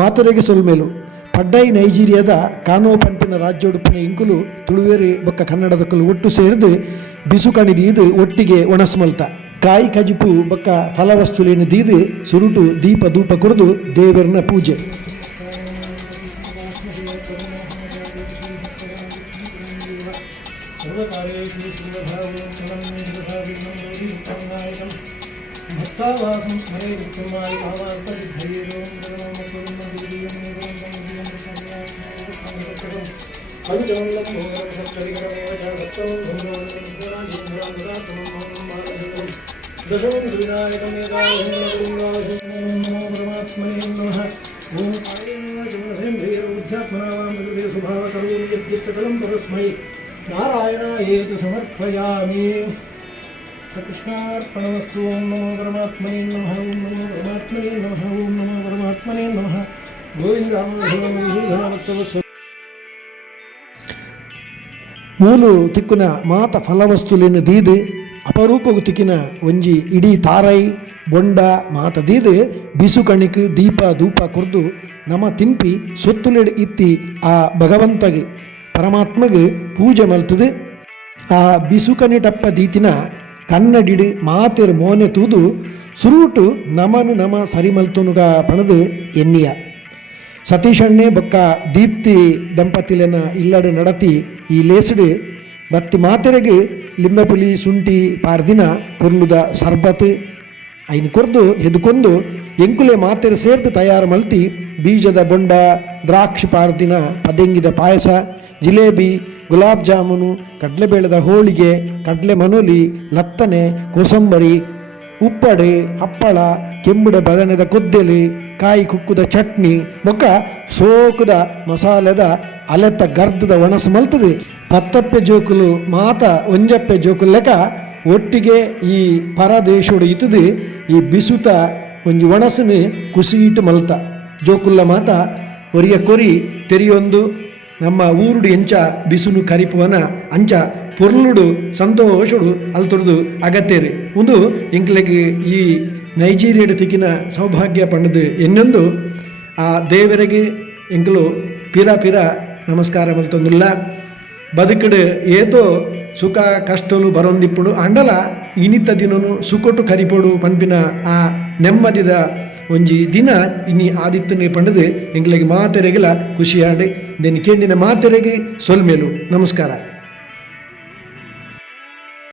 ಮಾತುರೆಗೆ ಸೊಲ್ಮೇಲು ಪಡ್ಡೈ ನೈಜೀರಿಯಾದ ಕಾನೋ ಪಂಪಿನ ರಾಜ್ಯೋಡುಪಿನ ಇಂಕುಲು ತುಳುವೇರಿ ಬೊಕ್ಕ ಕನ್ನಡದಕ್ಕಲು ಒಟ್ಟು ಸೇರಿದು ಬಿಸು ಕಣಿದೀದು ಒಟ್ಟಿಗೆ ಒಣಸ್ಮಲ್ತ ಕಾಯಿ ಕಜಿಪು ಬೊಕ್ಕ ಫಲವಸ್ತುಲೇನು ದೀದು ಸುರುಟು ದೀಪ ಧೂಪ ಕುಡಿದು ದೇವರನ ಪೂಜೆ. ನಾರಾಯಣಾಯೇತು ಸಮರ್ಪಯಾಮಿ. ಕೃಷ್ಣಾರ್ಪಣಮಸ್ತು. ಓಂ ನಮೋ ಪರಮಾತ್ಮನೇ ನಮಃ. ಓಂ ನಮೋ ಪರಮಾತ್ಮನೇ ನಮಃ. ಓಂ ನಮೋ ಪರಮಾತ್ಮನೇ ನಮಃ. ಗೋವಿಂದ ಮೂಲು ತಿಕ್ಕುನ ಮಾತ ಫಲವಸ್ತುಲಿನ ದೀದು ಅಪರೂಪಗು ತಿಕ್ಕಿನ ಒಂಜಿ ಇಡೀ ತಾರೈ ಬೊಂಡ ಮಾತ ದೀದು ಬಿಸು ಕಣಿಕ್ ದೀಪ ಧೂಪ ಕುರ್ದು ನಮ ತಿಂಪಿ ಸೊತ್ತುಲೆಡ್ ಇತ್ತಿ ಆ ಭಗವಂತಗೆ ಪರಮಾತ್ಮಗೆ ಪೂಜೆ ಮಲ್ತದು. ಆ ಬಿಸು ಕಣಿಟಪ್ಪ ದೀತಿನ ಕನ್ನಡಿಡು ಮಾತೆರು ಮೋನೆ ತೂದು ಸುರುಟು ನಮನು ನಮ ಸರಿಮಲ್ತುನುಗ ಪಣದು ಎನ್ನಿಯ ಸತೀಶಣ್ಣೆ ಬೊಕ್ಕ ದೀಪ್ತಿ ದಂಪತಿಲೆನ ಇಲ್ಲಡು ನಡತಿ ಈ ಲೇಸುಡು ಬತ್ತಿ ಮಾತೆರೆಗೆ ಲಿಂಬೆಪುಲಿ ಶುಂಠಿ ಪಾರ್ದಿನ ಪೊರ್ಲುದ ಸರ್ಬತ್ ಐನು ಕೊರ್ದು ಎದುಕೊಂದು ಎಂಕುಲೆ ಮಾತೆರೆ ಸೇರ್ದು ತಯಾರು ಮಲ್ತಿ ಬೀಜದ ಬೊಂಡ ದ್ರಾಕ್ಷಿ ಪಾರ್ದಿನ ಪದೆಂಗಿದ ಪಾಯಸ ಜಿಲೇಬಿ ಗುಲಾಬ್ ಜಾಮೂನು ಕಡಲೆಬೇಳೆದ ಹೋಳಿಗೆ ಕಡಲೆ ಮನೋಲಿ ಲತ್ತನೆ ಕೋಸಂಬರಿ ಉಪ್ಪಡೆ ಹಪ್ಪಳ ಕೆಂಬುಡ ಬದನೆದ ಕೊದ್ದೆಲಿ ಕಾಯಿ ಕುಕ್ಕುದ ಚಟ್ನಿ ಮೊಕ್ಕ ಸೋಕುದ ಮಸಾಲೆದ ಅಲೆತ್ತ ಗರ್ಧದ ಒಣಸು ಮಲ್ತದೆ. ಪತ್ತಪ್ಪೆ ಜೋಕುಲು ಮಾತ ಒಂಜಪ್ಪೆ ಜೋಕುಲು ಲೆಕ್ಕ ಒಟ್ಟಿಗೆ ಈ ಪರದೇಶೋಡು ಇತದು ಈ ಬಿಸುತ ಒಂಜಿ ಒಣಸನು ಕುಸಿಯಿಟ್ಟು ಮಲ್ತ ಜೋಕುಲ್ಲ ಮಾತ ಒರಿಯ ಕೊರಿ ತೆರಿಯೊಂದು ನಮ್ಮ ಊರುಡು ಎಂಚ ಬಿಸುನು ಕರಿಪುವನ ಅಂಚ ಪೊರ್ಲುಡು ಸಂತೋಷಡು ಅಲ್ತೊರ್ದು ಅಗತ್ಯರಿ ಒಂದು ಇಂಕ್ಲೆಗೆ ಈ ನೈಜೀರಿಯಾಡ್ ತಿಕ್ಕಿನ ಸೌಭಾಗ್ಯ ಪಂಡದು ಎನ್ನೊಂದು ಆ ದೇವರಿಗೆ ಎಂಕಲು ಪಿರ ಪಿರ ನಮಸ್ಕಾರ ಮಲ್ತೊಂದುಲ್ಲ. ಬದುಕಡು ಏತೋ ಸುಖ ಕಷ್ಟಲು ಬರೊಂದಿಪ್ಪುಡು ಅಂಡಲ ಇನಿತ ದಿನನು ಸುಕೊಟ್ಟು ಕರಿಪೋಡು ಪಂಪಿನ ಆ ನೆಮ್ಮದಿದ ಒಂಜಿ ದಿನ ಇನಿ ಆದಿತ್ತನೆ ಪಂಡದು ಎಂಗ್ಲೆಗೆ ಮಾತೆರೆಗೆಲ ಖುಷಿಯಾಡೆ ದೆನ್ ಕೇಂದಿನ ಮಾತೆರೆಗೆ ಸೊಲ್ಮೇಲು ನಮಸ್ಕಾರ.